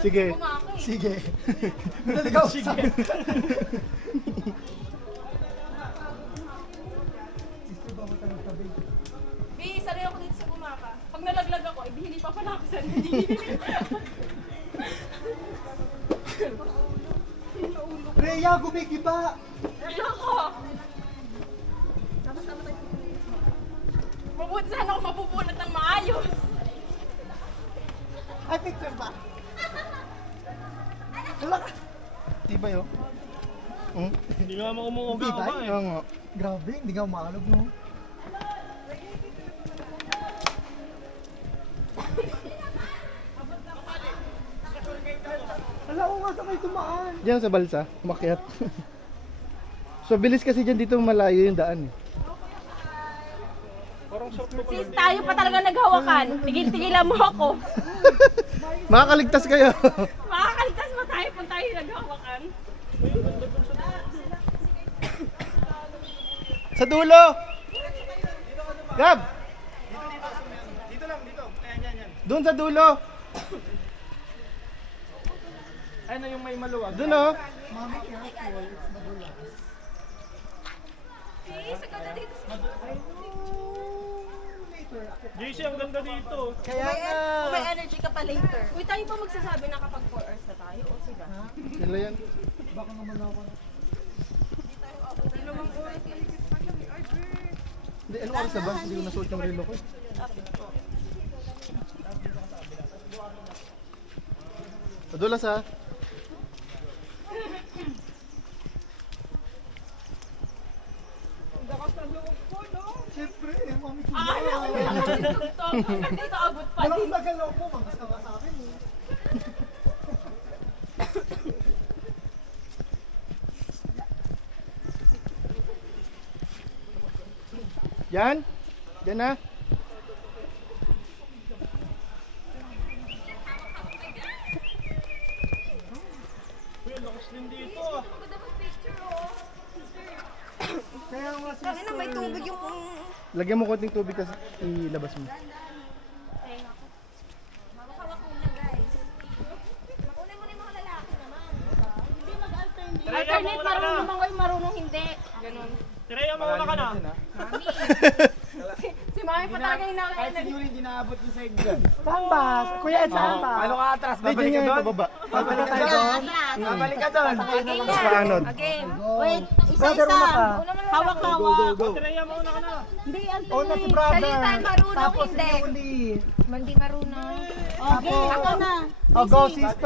Sige. Sige. Naligaw sa... B, sanay ako dito sa bumaka. Pag nalaglag ako, hindi pa pala ako sanay. Rhea, gumigiba! Ayoko! Mabuti sana ako mapupulot ng maayos. Ay, picture ba? Wala ka! Tibay oh. Hindi nga mo umuuga Tibay? ka eh. Oo nga. Grabe, hindi ka umaalog, no? Wala ko nga sa kayo tumaan. Diyan sa balsa, umakyat. So bilis kasi dyan dito malayo yung daan eh. Parang sarap to Sis, tayo pa talaga naghawakan. Tigil-tigilan mo ako. Makakaligtas kayo. Makakaligtas ba tayo kung tayo naghawakan? Sa dulo! Gab! Dito lang, dito. Ayan, yan, yan. Doon sa dulo! Ayun na yung may maluwag. Doon oh! Sis, ang ganda dito. JC, ang ganda dito. Kaya nga... May energy ka pa later. Uy, tayo pa magsasabi na kapag 4 hours na tayo. O sila. Sila yan. Baka naman ako. Hindi, ano oras na ba? Hindi ko nasuot yung relo ko. Padulas ha. Siyempre, mami ko. Akala ko na ako sinugtong. Dito abot pa Walang din. nagalaw ko, mangas ka ba sa akin eh. Yan? Yan na? Uy, ang lakas din dito ah. Kaya nga si... Kasi na may tubig yung... Lagyan mo konting tubig kasi ilabas mo. Alternate, marunong lumangoy, marunong hindi. Ganun. Tireya mo na ka na. Si Mami pa talaga yung Kahit si Yuli hindi naabot yung side dyan. Saan ba? Kuya Ed, saan ba? Paano ka atras? Hindi, Babalik dyan ka nga doon? pababa. Babalik ka doon? Babalik ka doon? Mas paanod. Again. Wait, Brother, una ka. Hawak-hawak. Tireya mo na ka na. Hindi, Una si brother. Salita, marunong, Tapos si hindi. Yuli. Hindi marunong. Tapos... Ako na. Oh, go sister.